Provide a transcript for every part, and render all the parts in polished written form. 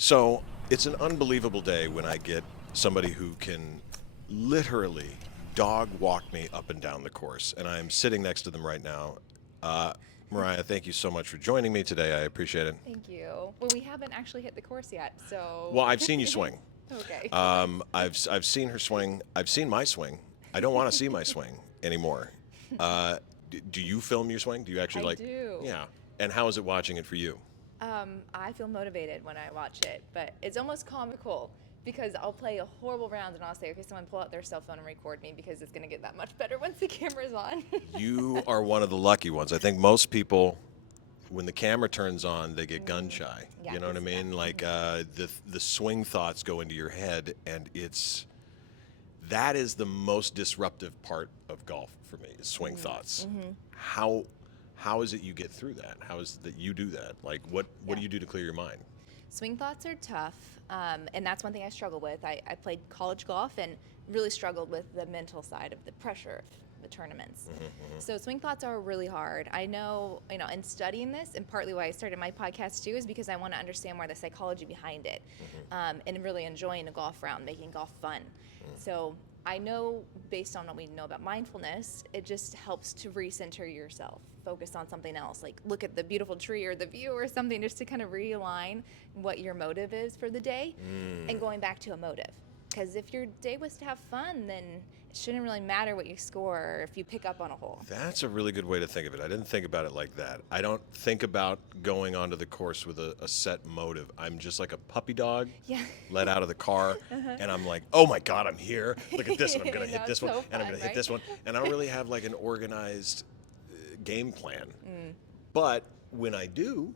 So it's an unbelievable day when I get somebody who can literally dog walk me up and down the course. And I'm sitting next to them right now. Uh, Mariah, thank you so much for joining me today. I appreciate it. Thank you. Well, we haven't actually hit the course yet, so. Well, I've seen you swing. Okay. I've seen her swing. I've seen my swing. I don't want to see my swing anymore. Do you film your swing? Do you actually I like? do. Yeah. And how is it watching it for you? I feel motivated when I watch it, but it's almost comical because I'll play a horrible round and I'll say, okay, someone pull out their cell phone and record me because it's going to get that much better once the camera's on. You are one of the lucky ones. I think most people, when the camera turns on, they get gun shy. Yeah, You know what I 'cause- mean? Like the swing thoughts go into your head, and that is the most disruptive part of golf for me. Is swing thoughts. How is it you get through that? How is it that you do that? Like what do you do to clear your mind? Swing thoughts are tough, and that's one thing I struggle with. I played college golf and really struggled with the mental side of the pressure of the tournaments. So swing thoughts are really hard. I know, in studying this, and partly why I started my podcast too, is because I want to understand more the psychology behind it, and really enjoying a golf round, making golf fun. So I know, based on what we know about mindfulness, it just helps to recenter yourself, focus on something else, like look at the beautiful tree or the view or something, just to kind of realign what your motive is for the day, and going back to a motive. Because if your day was to have fun, then it shouldn't really matter what you score or if you pick up on a hole. That's a really good way to think of it. I didn't think about it like that. I don't think about going onto the course with a set motive. I'm just like a puppy dog Yeah. let out of the car, and I'm like, oh my God, I'm here. Look at this, and I'm going to hit No, this it's one, so and I'm fun, going to hit right? this one. And I don't really have like an organized game plan. But when I do,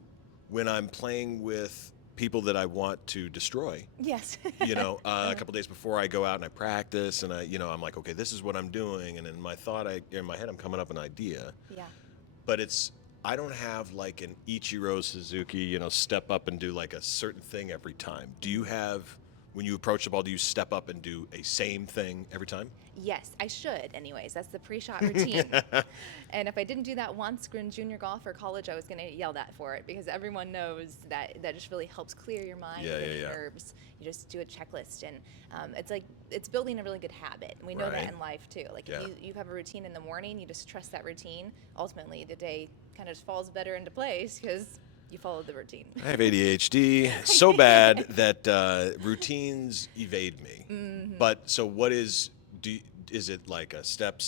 when I'm playing with people that I want to destroy, Yes. a couple days before I go out and I practice, and I'm like, okay, this is what I'm doing, and in my head, I'm coming up with an idea, Yeah. but I don't have like an Ichiro Suzuki, step up and do like a certain thing every time. Do you have, when you approach the ball, do you step up and do a same thing every time? Yes, I should anyways. That's the pre-shot routine. And if I didn't do that once in junior golf or college, I was going to get yelled at for it, because everyone knows that just really helps clear your mind and your nerves. You just do a checklist, and it's building a really good habit. And we know Right. that in life too. Like if you have a routine in the morning, you just trust that routine. Ultimately, the day kind of just falls better into place because you followed the routine. I have ADHD so bad that routines evade me. But so what is it like a step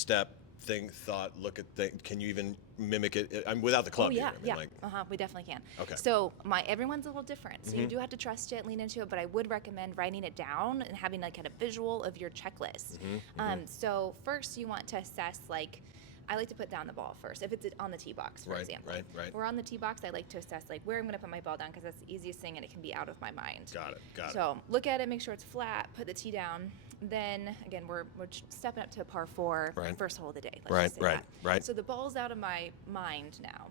thing, thought, look at thing? Can you even mimic it? I'm without the club. Oh yeah, here. I mean, yeah. We definitely can. Okay. So everyone's a little different. So you do have to trust it, lean into it, but I would recommend writing it down and having like a visual of your checklist. So first you want to assess, like, I like to put down the ball first. If it's on the tee box, for example. Right. We're on the tee box, I like to assess like where I'm going to put my ball down, because that's the easiest thing and it can be out of my mind. Got it. So look at it, make sure it's flat, put the tee down. Then again, we're stepping up to a par 4, Right. first hole of the day. Right, Let's just say right, that. right. So the ball's out of my mind now.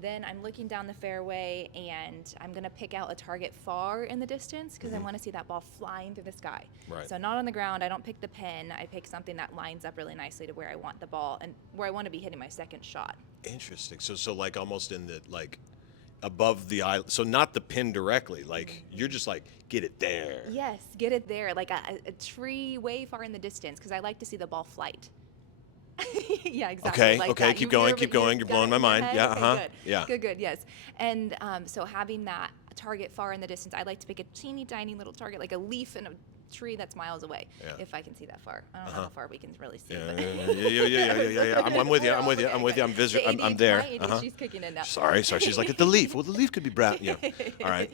Then I'm looking down the fairway and I'm going to pick out a target far in the distance, because I want to see that ball flying through the sky. Right. So not on the ground. I don't pick the pin. I pick something that lines up really nicely to where I want the ball and where I want to be hitting my second shot. Interesting. So like almost in the like above the eye. So not the pin directly. Like you're just like, get it there. Yes, get it there, like a tree way far in the distance, because I like to see the ball flight. Yeah, exactly. Okay, like okay, that. keep going. You're got blowing it my in your mind. head? Yeah, Okay, yeah. Good, yes. And so having that target far in the distance, I like to pick a teeny tiny little target, like a leaf in a tree that's miles away, Yeah. if I can see that far. I don't know how far we can really see. Yeah, but yeah. I'm with you. I'm with you. I'm there. My ADHD's kicking in now. Sorry. She's like, the leaf. Well, the leaf could be brown. Yeah. All right.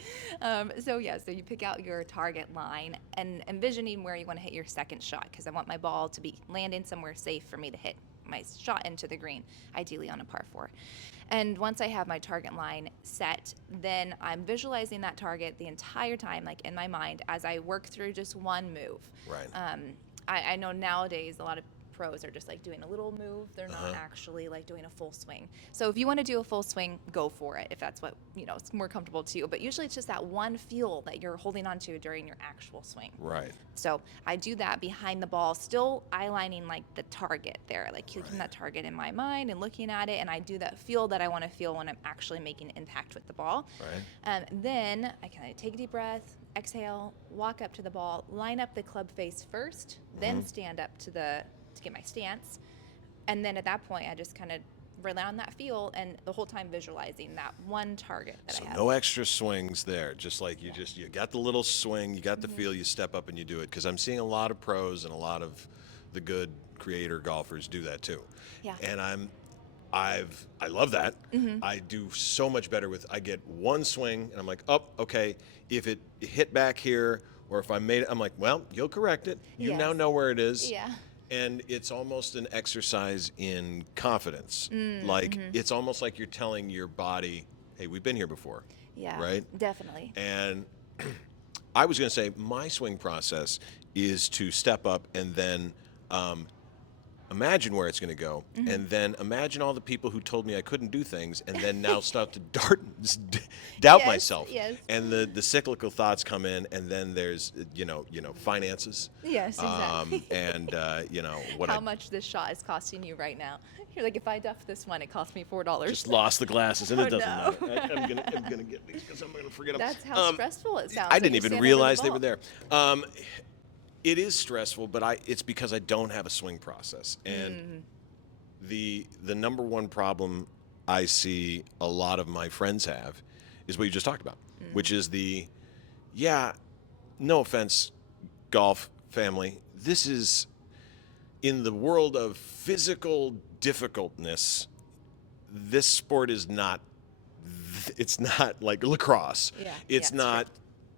So you pick out your target line and envisioning where you want to hit your second shot, because I want my ball to be landing somewhere safe for me to hit my shot into the green, ideally on a par 4. And once I have my target line set, then I'm visualizing that target the entire time, like in my mind, as I work through just one move. Right. I know nowadays a lot of pros are just like doing a little move. They're not actually like doing a full swing. So if you want to do a full swing, go for it if that's what, it's more comfortable to you. But usually it's just that one feel that you're holding on to during your actual swing. Right. So I do that behind the ball, still eye-lining like the target there, like keeping that target in my mind and looking at it, and I do that feel that I want to feel when I'm actually making impact with the ball. Right. Then I kind of take a deep breath, exhale, walk up to the ball, line up the club face first, then stand up to get my stance, and then at that point I just kind of rely on that feel, and the whole time visualizing that one target that I have. No extra swings there. Just like you got the little swing, you got the feel, you step up and you do it. Because I'm seeing a lot of pros and a lot of the good creator golfers do that too. Yeah. And I love that. I do so much better I get one swing and I'm like, oh, okay. If it hit back here or if I made it, I'm like, well, you'll correct it. You now know where it is. Yeah. And it's almost an exercise in confidence. It's almost like you're telling your body, hey, we've been here before. Yeah. Right? Definitely. And I was going to say my swing process is to step up and then imagine where it's going to go, and then imagine all the people who told me I couldn't do things, and then now start to doubt myself. Yes. And the cyclical thoughts come in, and then there's finances. Yes, exactly. And what how much this shot is costing you right now? You're like, if I duff this one, it cost me $4. Just lost the glasses, and it doesn't no. matter. I'm gonna get these because I'm gonna forget them. That's how stressful it sounds. I like didn't you even stand realize over they the were ball. there. It is stressful, but it's because I don't have a swing process. And the number one problem I see a lot of my friends have is what you just talked about, which is no offense, golf family, this is in the world of physical difficultness, this sport is not, it's not like lacrosse. Yeah, It's yeah,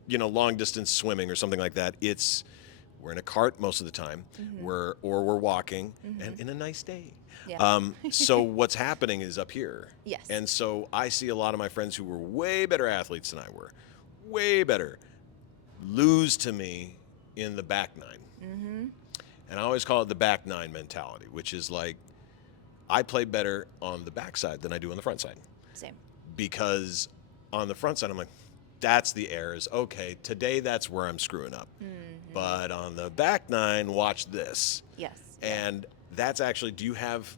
not, long distance swimming or something like that. We're in a cart most of the time, we're walking, and in a nice day. Yeah. So what's happening is up here. Yes. And so I see a lot of my friends who were way better athletes than I were, way better, lose to me in the back nine. And I always call it the back nine mentality, which is like, I play better on the backside than I do on the front side. Same. Because on the front side, I'm like, that's the errors. Okay, today that's where I'm screwing up. But on the back nine, watch this. Yes. And that's actually, do you have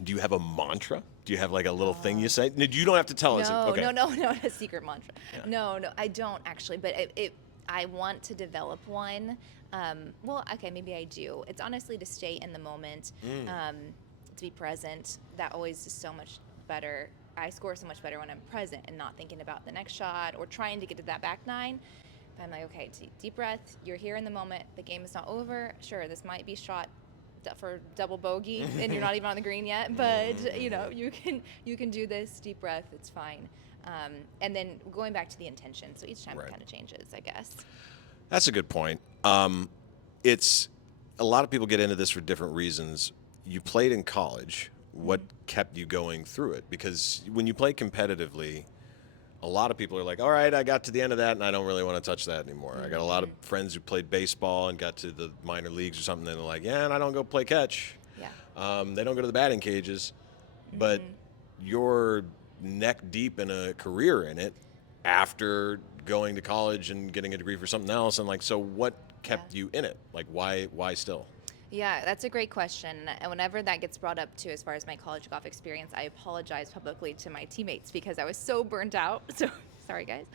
a mantra? Do you have like a little thing you say? No, you don't have to tell us. No, Okay. no, a secret mantra. Yeah. No, I don't actually, but I want to develop one. Well, okay, maybe I do. It's honestly to stay in the moment, to be present. That always is so much better. I score so much better when I'm present and not thinking about the next shot or trying to get to that back nine. But I'm like, okay, deep breath. You're here in the moment. The game is not over. Sure, this might be shot for double bogey and you're not even on the green yet, but you can do this. Deep breath. It's fine. And then going back to the intention. So each time it kind of changes, I guess. That's a good point. It's a lot of people get into this for different reasons. You played in college. What kept you going through it? Because when you play competitively, a lot of people are like, all right, I got to the end of that and I don't really want to touch that anymore. I got a lot of friends who played baseball and got to the minor leagues or something, and they're like, yeah, and I don't go play catch. Yeah. They don't go to the batting cages. But you're neck deep in a career in it after going to college and getting a degree for something else. And like, so what kept you in it? Like, why still? Yeah, that's a great question. And whenever that gets brought up too, as far as my college golf experience, I apologize publicly to my teammates because I was so burnt out. So sorry, guys.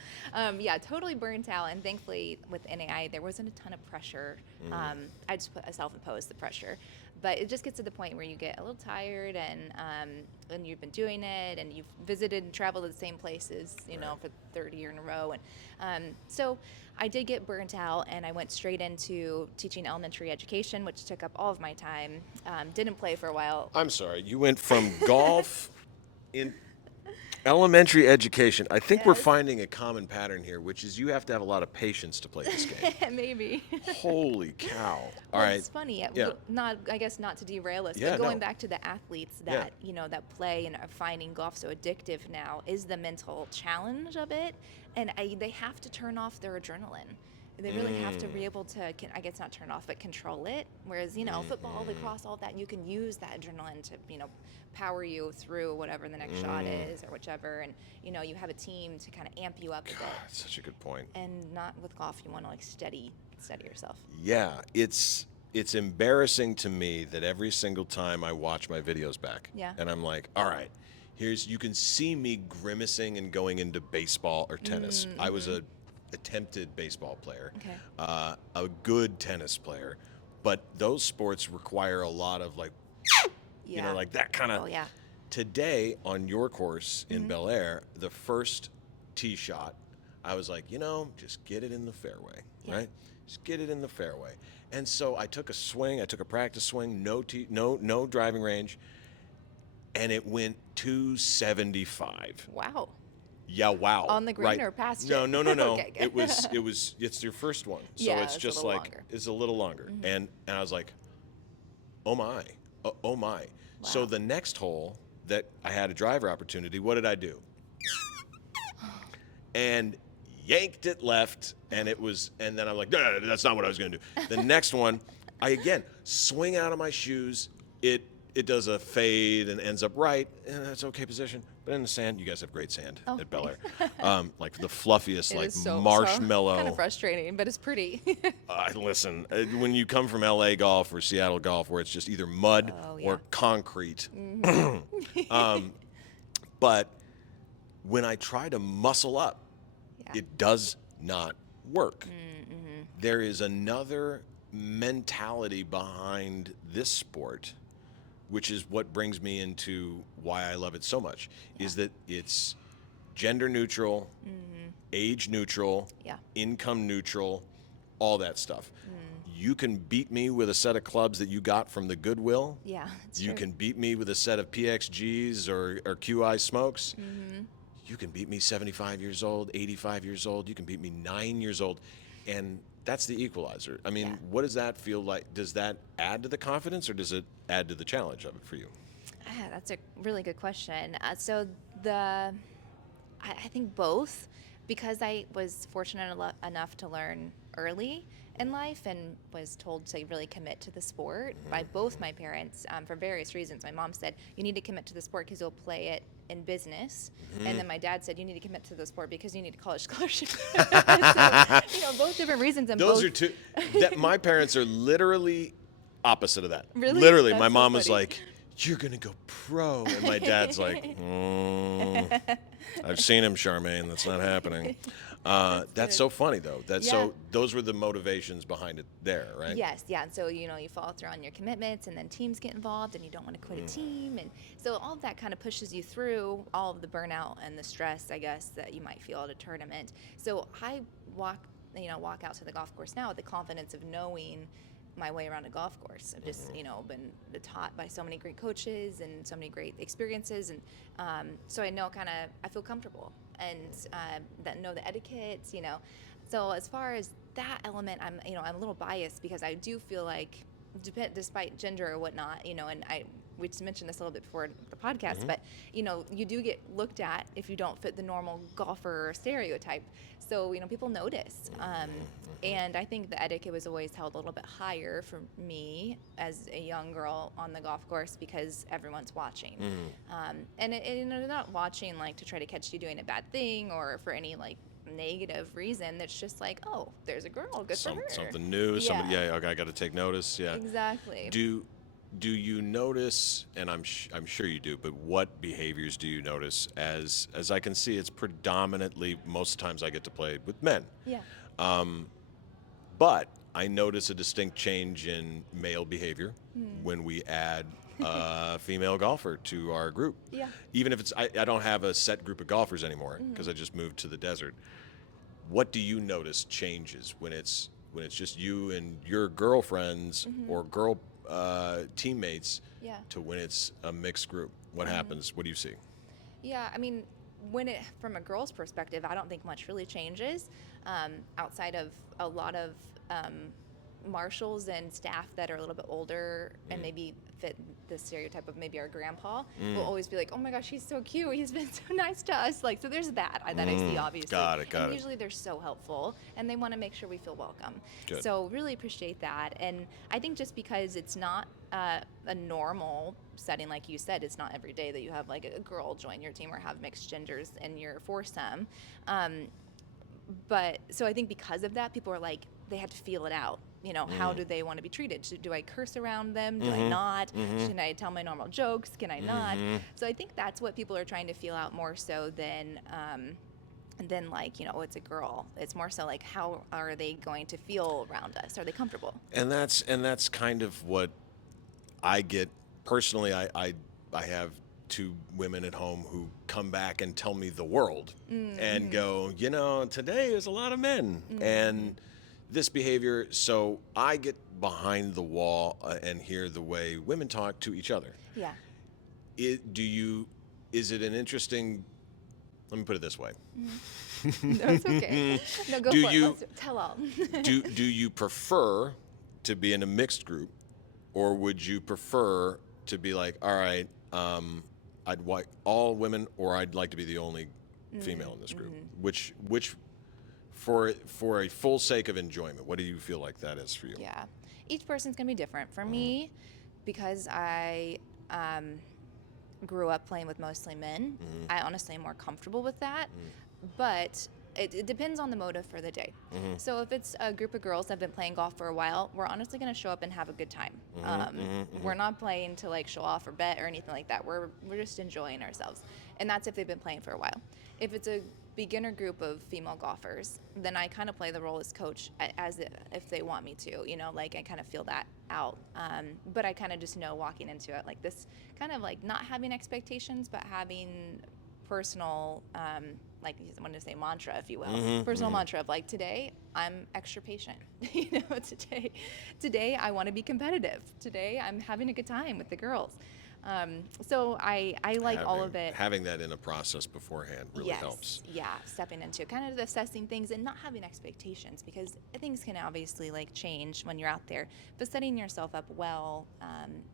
Totally burnt out. And thankfully with NAI, there wasn't a ton of pressure. I just self-imposed the pressure. But it just gets to the point where you get a little tired and you've been doing it and you've visited and traveled to the same places, for 30 years in a row. And so I did get burnt out and I went straight into teaching elementary education, which took up all of my time. Didn't play for a while. I'm sorry. You went from golf in elementary education. I think we're finding a common pattern here, which is you have to have a lot of patience to play this game. Maybe. Holy cow. All right. It's funny. Yeah. Not to derail us, but going back to the athletes that, that play and are finding golf so addictive now is the mental challenge of it. And they have to turn off their adrenaline. They really have to be able to, I guess not turn off, but control it. Whereas, football, lacrosse, all that, you can use that adrenaline to, power you through whatever the next shot is or whichever. And, you have a team to kind of amp you up a bit. That's such a good point. And not with golf, you want to like steady yourself. Yeah, it's embarrassing to me that every single time I watch my videos back, and I'm like, all right, you can see me grimacing and going into baseball or tennis. I was a attempted baseball player, a good tennis player, but those sports require a lot of like, like that kind of. Oh, yeah. Today on your course in Bel Air, the first tee shot, I was like, just get it in the fairway, right? Just get it in the fairway. And so I took a practice swing, no driving range, and it went 275. Wow. Yeah, wow. On the green right. or past No. it? No. Okay, It's your first one. So Yeah, it's it's just a little like, longer. it's a little longer. And I was like, oh my. So the next hole that I had a driver opportunity, what did I do? And yanked it left, and then I'm like, no, that's not what I was going to do. The next one, I again swing out of my shoes. It does a fade and ends up right, and that's okay position. But in the sand, you guys have great sand at Bel Air, like the fluffiest, It like is so marshmallow. kind of frustrating, but it's pretty. Listen, when you come from LA golf or Seattle golf, where it's just either mud yeah. or concrete, but when I try to muscle up, it does not work. There is another mentality behind this sport, which is what brings me into why I love it so much, is that it's gender neutral, age neutral, income neutral, all that stuff. You can beat me with a set of clubs that you got from the Goodwill. Yeah, that's You true. can beat me with a set of PXGs or QI smokes. You can beat me 75 years old, 85 years old. You can beat me 9 years old. And that's the equalizer. I mean, what does that feel like? Does that add to the confidence, or does it add to the challenge of it for you? That's a really good question. I think both, because I was fortunate enough to learn early in life and was told to really commit to the sport by both my parents for various reasons. My mom said, you need to commit to the sport because you'll play it in business. And then my dad said, you need to commit to the sport because you need a college scholarship. So, both different reasons. And Those both are two. My parents are literally opposite of that. Really? Literally, my That's mom so was funny. like, you're going to go pro. And my dad's like, I've seen him, Charmaine. That's not happening. That's so funny, though. So those were the motivations behind it there, right? Yes, yeah. And so, you follow through on your commitments, and then teams get involved, and you don't want to quit a team. And so all of that kind of pushes you through all of the burnout and the stress, I guess, that you might feel at a tournament. So I walk out to the golf course now with the confidence of knowing my way around a golf course. I've just, been taught by so many great coaches and so many great experiences. And so I know I feel comfortable and know the etiquette, So as far as that element, I'm a little biased because I do feel like, despite gender or whatnot, and we just mentioned this a little bit before the podcast, but you do get looked at if you don't fit the normal golfer stereotype. So people notice, and I think the etiquette was always held a little bit higher for me as a young girl on the golf course because everyone's watching, and they're not watching like to try to catch you doing a bad thing or for any like negative reason. That's just like, oh, there's a girl, good for her. Something new. Somebody, okay, I got to take notice. Yeah, exactly. Do you notice, and I'm sure you do, but what behaviors do you notice? As I can see, it's predominantly, most of the times I get to play with men. Yeah. But I notice a distinct change in male behavior when we add a female golfer to our group. Yeah. Even if I don't have a set group of golfers anymore because I just moved to the desert. What do you notice changes when it's just you and your girlfriends or girl teammates to when it's a mixed group? What happens? What do you see? Yeah, I mean, from a girl's perspective, I don't think much really changes outside of a lot of marshals and staff that are a little bit older and maybe fit the stereotype of maybe our grandpa will always be like, oh my gosh, he's so cute, he's been so nice to us. Like, so there's that I see, obviously. Got it. Usually they're so helpful and they want to make sure we feel welcome. Good. So really appreciate that. And I think just because it's not a normal setting, like you said, it's not every day that you have like a girl join your team or have mixed genders in your foursome. But so I think because of that, people are like, they have to feel it out. You know, how do they want to be treated? Do I curse around them? Do I not? Should I tell my normal jokes? Can I not? So I think that's what people are trying to feel out more so than like, you know, oh, it's a girl. It's more so like, how are they going to feel around us? Are they comfortable? And that's kind of what I get personally. I have 2 women at home who come back and tell me the world and go, you know, today is a lot of men and this behavior. So I get behind the wall and hear the way women talk to each other. Yeah. Is it an interesting, let me put it this way. No, it's okay. No, go for it. Let's tell all. do you prefer to be in a mixed group, or would you prefer to be like, all right, I'd like all women, or I'd like to be the only female in this group? Which for a full sake of enjoyment, what do you feel like that is for you? Yeah. Each person's going to be different. For me, because I grew up playing with mostly men, I honestly am more comfortable with that. But it depends on the motive for the day. So if it's a group of girls that have been playing golf for a while, we're honestly going to show up and have a good time. We're not playing to like show off or bet or anything like that. We're just enjoying ourselves. And that's if they've been playing for a while. If it's a beginner group of female golfers, then I kind of play the role as coach as if they want me to, you know, like I kind of feel that out. But I kind of just know walking into it like this, kind of like not having expectations, but having personal, like you want to say mantra, if you will, personal mantra of like, today I'm extra patient. You know, today I want to be competitive. Today I'm having a good time with the girls. So I like all of it. Having that in a process beforehand really helps. Yeah, stepping into kind of assessing things and not having expectations, because things can obviously like change when you're out there. But setting yourself up well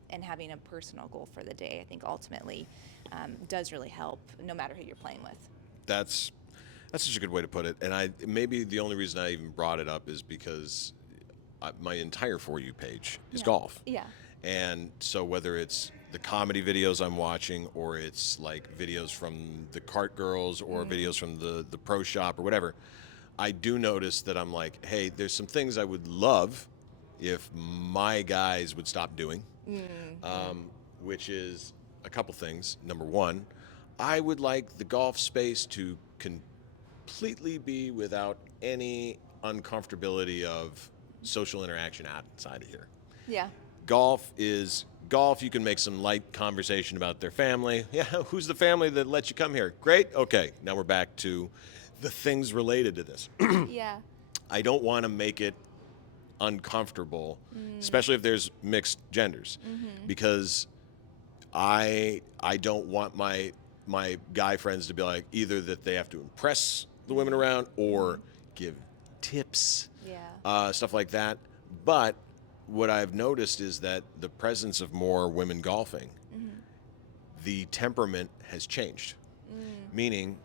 and having a personal goal for the day, I think ultimately does really help, no matter who you're playing with. That's such a good way to put it. And maybe the only reason I even brought it up is because my entire For You page is golf. Yeah. And so whether it's the comedy videos I'm watching, or it's like videos from the Cart Girls, or videos from the Pro Shop or whatever, I do notice that I'm like, hey, there's some things I would love if my guys would stop doing, which is a couple things. Number one, I would like the golf space to completely be without any uncomfortability of social interaction outside of here. Yeah. Golf is golf. You can make some light conversation about their family. Yeah, who's the family that let you come here? Great. Okay, now we're back to the things related to this. Yeah. I don't want to make it uncomfortable, especially if there's mixed genders, because I don't want my guy friends to be like either that they have to impress the women around or give tips, stuff like that. But what I've noticed is that the presence of more women golfing, the temperament has changed, meaning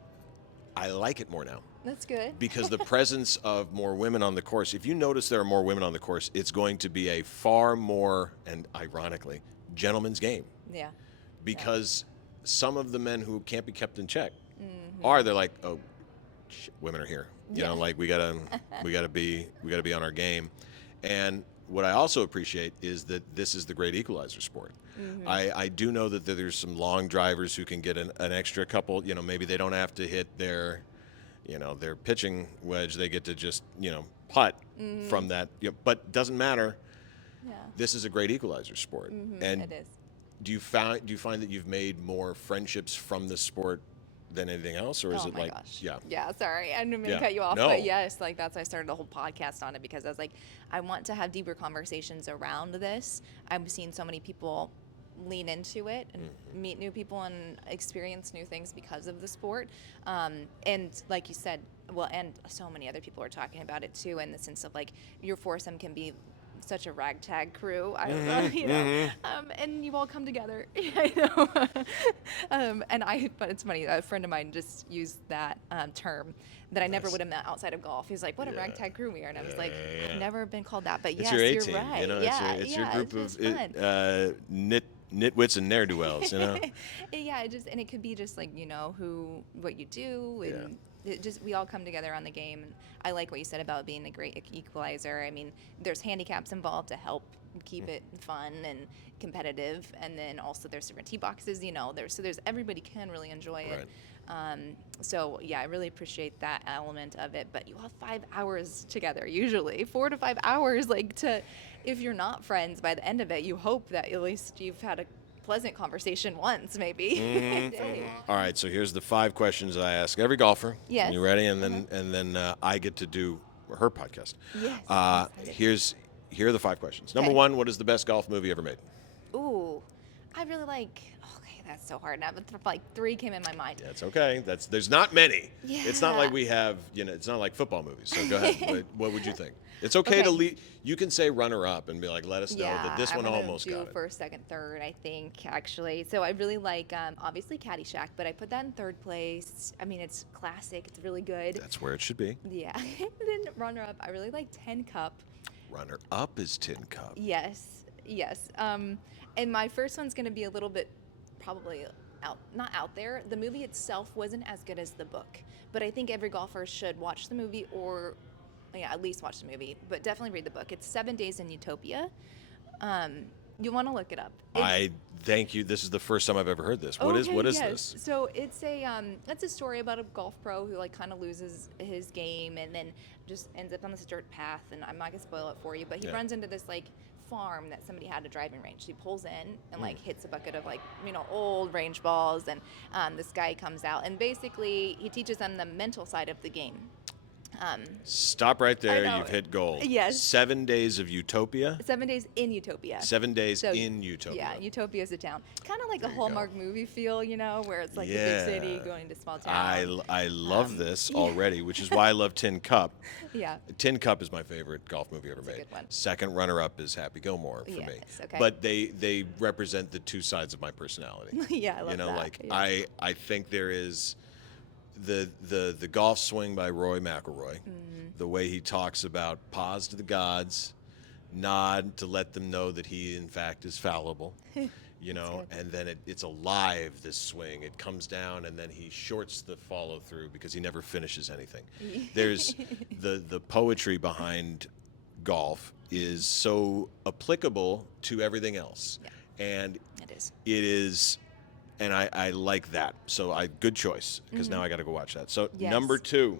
I like it more now. That's good. Because the presence of more women on the course, if you notice there are more women on the course, it's going to be a far more, and ironically, gentleman's game. Yeah. Because some of the men who can't be kept in check they're like, oh, women are here. You know, like we gotta be on our game. And what I also appreciate is that this is the great equalizer sport. I do know that there's some long drivers who can get an extra couple, you know, maybe they don't have to hit their pitching wedge. They get to just, putt from that, but doesn't matter. Yeah. This is a great equalizer sport. And it is. do you find that you've made more friendships from this sport than anything else, or is it like, gosh. yeah, sorry, I didn't mean to cut you off, but yes, like that's why I started the whole podcast on it, because I was like, I want to have deeper conversations around this. I'm seeing so many people lean into it and meet new people and experience new things because of the sport, and like you said, well, and so many other people are talking about it too, in the sense of like your foursome can be such a ragtag crew. I don't know, you know, and you all come together. I know. But it's funny. A friend of mine just used that term that I never would have met outside of golf. He was like, "What a ragtag crew we are," and I was like, "I've never been called that." But It's yes, your A you're team. right. You know, it's your group it's of fun. nitwits and ne'er do wells. You know. Yeah, and it could be just like, you know, what you do, and we all come together on the game. And I like what you said about being a great equalizer. I mean, there's handicaps involved to help keep it fun and competitive, and then also there's different tee boxes. You know, there's everybody can really enjoy it. So yeah, I really appreciate that element of it. But you have 5 hours together, usually 4 to 5 hours. If you're not friends by the end of it, you hope that at least you've had a pleasant conversation once, maybe. All right, so here's the 5 questions I ask every golfer. Yes. You ready? And then I get to do her podcast. Yes. Here are the 5 questions. Number 1, what is the best golf movie ever made? Ooh, I really like. Okay, that's so hard. Now, but 3 came in my mind. That's okay. There's not many. Yeah. It's not like we have, it's not like football movies. So go ahead. What would you think? It's okay to lead. You can say runner up and be like, let us know that this one almost got it. I'm gonna do first, second, third, I think, actually. So I really like, obviously, Caddyshack, but I put that in 3rd place. I mean, it's classic. It's really good. That's where it should be. Yeah. Then runner up, I really like Tin Cup. Runner up is Tin Cup. Yes. And my first one's gonna be a little bit probably not out there. The movie itself wasn't as good as the book, but I think every golfer should watch the movie or at least watch the movie, but definitely read the book. It's 7 Days in Utopia. You want to look it up. I thank you. This is the first time I've ever heard this. What is this? So it's a story about a golf pro who kind of loses his game and then just ends up on this dirt path. And I'm not gonna spoil it for you, but he runs into this farm that somebody had a driving range. He pulls in and hits a bucket of old range balls, and this guy comes out and basically he teaches them the mental side of the game. Stop right there. You've hit gold. Yes. 7 Days of Utopia. 7 Days in Utopia. 7 Days in Utopia. Yeah, Utopia is a town. Kind of like a Hallmark movie feel, where it's like a big city going to small town. I love this already, which is why I love Tin Cup. Yeah. Tin Cup is my favorite golf movie ever made. A good one. Second runner-up is Happy Gilmore for me. Okay. But they represent the 2 sides of my personality. Yeah, I love that. I think there is the golf swing by Roy McIlroy, the way he talks about pause to the gods, nod to let them know that he in fact is fallible, and then it's alive, this swing. It comes down and then he shorts the follow through because he never finishes anything. There's the poetry behind golf is so applicable to everything else. Yeah. And it is. And I like that. So good choice, because now I got to go watch that. So Yes. number 2,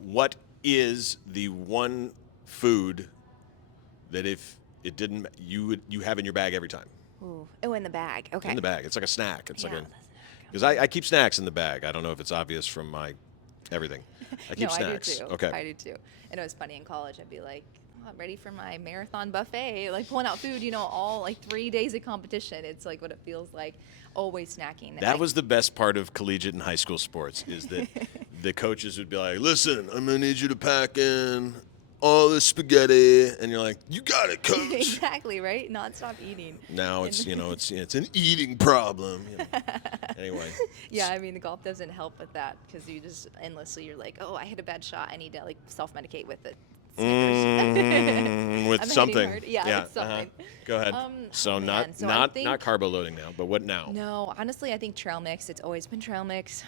what is the one food that if it didn't, you have in your bag every time? Ooh. Oh, in the bag. Okay. In the bag. It's like a snack. It's Yeah, because I keep snacks in the bag. I don't know if it's obvious from my everything. I keep snacks. I do too. Okay. I do too. And it was funny in college. I'd be like, I'm ready for my marathon buffet, pulling out food, all 3 days of competition. It's what it feels like, always snacking. That was the best part of collegiate and high school sports, is that the coaches would be like, listen, I'm going to need you to pack in all the spaghetti. And you're like, you got it, coach. Exactly, right? Non-stop eating. Now it's an eating problem. Anyway. Yeah, I mean, the golf doesn't help with that because you just endlessly, you're like, oh, I hit a bad shot. I need to self-medicate with it. With something. Yeah, with something. Go ahead. Not carbo loading now, but what now? No, honestly, I think trail mix. It's always been trail mix.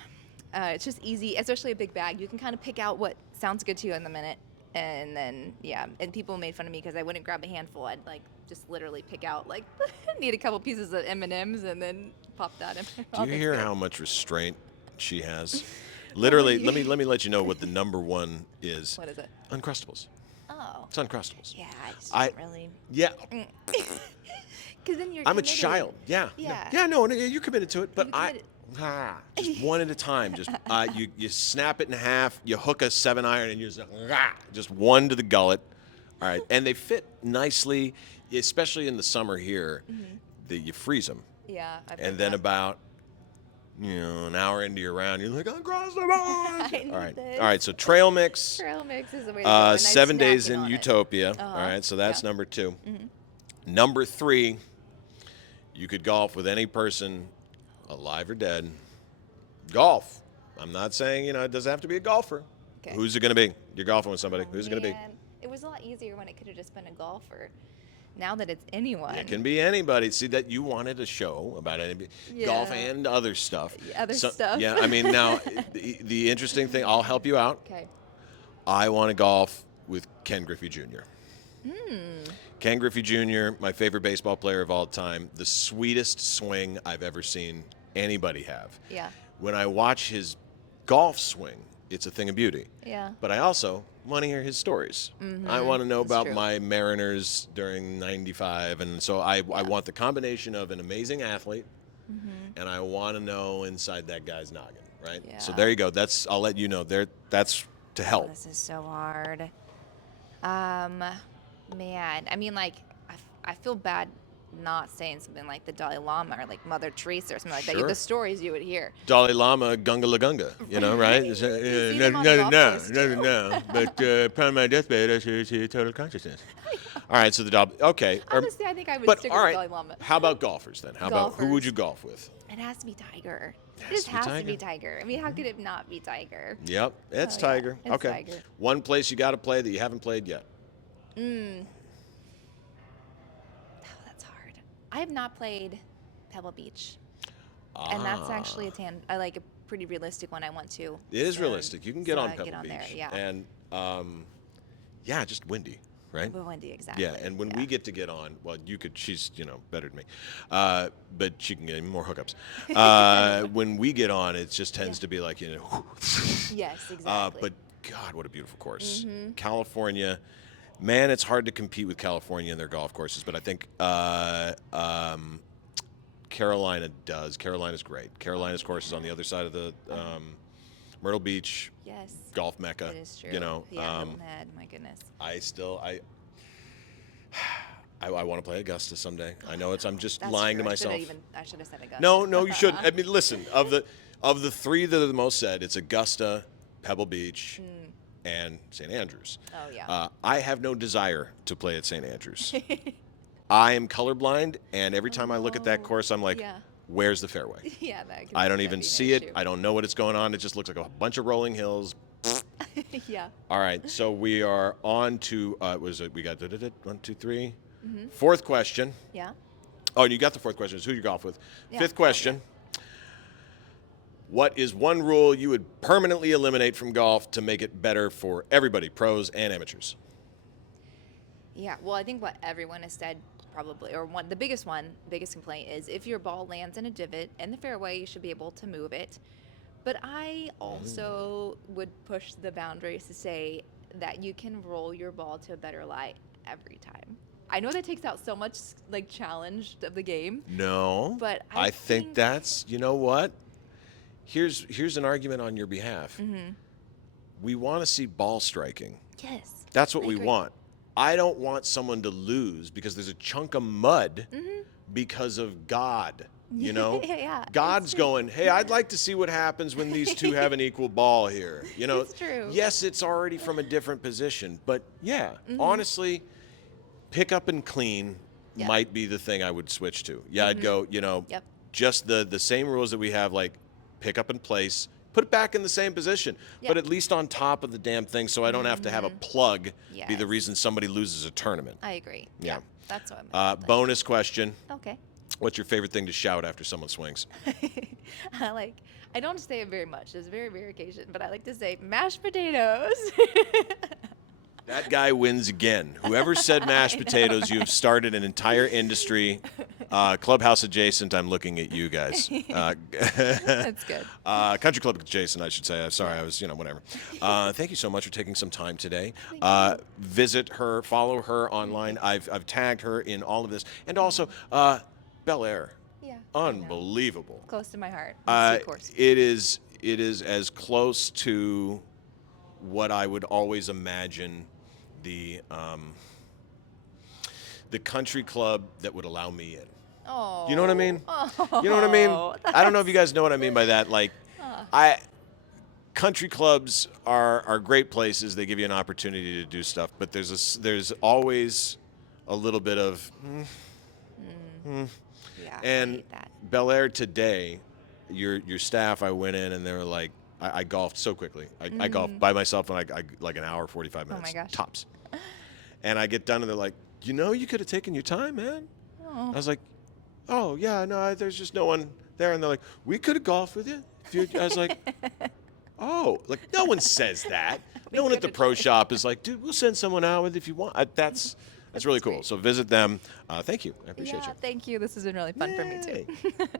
It's just easy, especially a big bag. You can kind of pick out what sounds good to you in the minute. And then, and people made fun of me because I wouldn't grab a handful. I'd just literally pick out, need a couple pieces of M&Ms and then pop that in. Do you hear how much restraint she has? Literally, let me let you know what the number 1 is. What is it? Uncrustables. Oh. It's Uncrustables. Yeah, I just don't really. Yeah. Because then you're. I'm committed. a child. Yeah. Yeah. Yeah. No, you're committed to it, but just one at a time. Just you snap it in half. You hook a 7-iron, and you're just one to the gullet. All right, and they fit nicely, especially in the summer here. That you freeze them. Yeah. And then about an hour into your round, you're like, across the board. I need All right. this. All right. So trail mix. Trail mix is the way to go. And I'm 7 days snacking in on it. Utopia. Uh-huh. All right. So that's Yeah. number 2. Number 3, you could golf with any person, alive or dead. Golf. I'm not saying, it doesn't have to be a golfer. Okay. Who's it going to be? You're golfing with somebody. Oh, Who's it going to be? man. It was a lot easier when it could have just been a golfer. Now that it's anyone. It can be anybody. See, that you wanted a show about any golf Yeah. and other stuff. Other stuff. Yeah, I mean, now, the interesting thing, I'll help you out. Okay. I want to golf with Ken Griffey Jr. Ken Griffey Jr., my favorite baseball player of all time, the sweetest swing I've ever seen anybody have. Yeah. When I watch his golf swing, it's a thing of beauty. Yeah. But I also want to hear his stories. I want to know That's about true. my Mariners during '95, and so I want the combination of an amazing athlete, and I want to know inside that guy's noggin, right? So Yeah. there you go. I'll let you know. That's to help. This is so hard. Man, I mean, like, I feel bad not saying something like the Dalai Lama or like Mother Teresa or something like Sure. that. The stories you would hear. Dalai Lama, Gunga La Gunga, right? Right. You see them on the golf course, too. No. But upon my deathbed, I should see total consciousness. All right, so the Dalai, okay. Honestly, I think I would But stick all with right, Dalai Lama. how about golfers then? How about who would Golfers. you golf with? It has to be Tiger. It Has just to be has to Tiger. be Tiger. I mean, how could it not be Tiger? Yep, it's Oh, yeah, Tiger. it's Okay. Tiger. One place you got to play that you haven't played yet. Oh, that's hard. I have not played Pebble Beach, and that's actually I like a pretty realistic one I want to. It is So- realistic. You can get so on I Pebble Beach. there, yeah. And just windy, right? But Wendy, exactly. Yeah, and when we get on, well, she's, better than me. But she can get more hookups. When we get on, it just tends to be like, Yes, exactly. but God, what a beautiful course. California, man, it's hard to compete with California and their golf courses, but I think Carolina does. Carolina's great. Carolina's course is on the other side of the Myrtle Beach, yes, golf mecca. it is true. Yeah, Hilton Head, my goodness. I want to play Augusta someday. I know I'm just That's lying true. to myself. I should have said Augusta. No, you shouldn't. I mean, listen, of the 3 that are the most said, it's Augusta, Pebble Beach, and St. Andrews. Oh, yeah. I have no desire to play at St. Andrews. I am colorblind, and every time I look at that course, I'm like, Yeah. where's the fairway? Yeah, that could I don't that'd even be an see it. issue. I don't know what it's going on. It just looks like a bunch of rolling hills. Yeah. All right, so we are on to, we got 1, 2, 3. Mm-hmm. Fourth question. Yeah. Oh, you got the fourth question. It's who you golf with. Yeah. Fifth question. What is one rule you would permanently eliminate from golf to make it better for everybody, pros and amateurs? Yeah. Well, I think what everyone has said probably, or the biggest complaint is if your ball lands in a divot in the fairway, you should be able to move it. But I also would push the boundaries to say that you can roll your ball to a better lie every time. I know that takes out so much like challenge of the game. No, But I I think think- that's, you know what? Here's an argument on your behalf. We want to see ball striking. Yes. That's what I we agree. want. I don't want someone to lose because there's a chunk of mud because of God. Yeah, God's it's true. going, hey, I'd like to see what happens when these two have an equal ball here. It's true. Yes, it's already from a different position, but yeah, honestly, pick up and clean Yeah. might be the thing I would switch to. Yeah, I'd go, Yep. just the same rules that we have, like pick up and place, put it back in the same position, but Yeah. at least on top of the damn thing so I don't have to have a plug be the Yes. reason somebody loses a tournament. I agree. Yeah. That's what I'm Bonus question. Okay. What's your favorite thing to shout after someone swings? I don't say it very much. It's very rare occasion, but I like to say mashed potatoes. That guy wins again. Whoever said mashed potatoes, you have started an entire industry. Clubhouse adjacent, I'm looking at you guys. That's good. Country Club adjacent, I should say. I'm sorry, I was, whatever. Thank you so much for taking some time today. Visit her, follow her online. I've tagged her in all of this. And also, Bel Air. Yeah. I know. Unbelievable. Close to my heart. Of course. It is as close to what I would always imagine the country club that would allow me in. Oh. You know what I mean? Oh. You know what I mean? I don't know if you guys know what I mean by that. Like, country clubs are great places. They give you an opportunity to do stuff, but there's always a little bit of. Yeah. And I hate that. Bel Air today, your staff, I went in and they were like, I golfed so quickly. I golfed by myself in I like an hour, 45 minutes, gosh. tops. And I get done and they're like, you could have taken your time, man. Oh. I was like, oh yeah, no, there's just no one there. And they're like, we could have golfed with you. I was like, oh, like no one says that. No one at the pro shop is like, dude, we'll send someone out with if you want. That's really cool. great. So visit them. Thank you. I appreciate Yeah, you. thank you. This has been really fun for me too. Yay.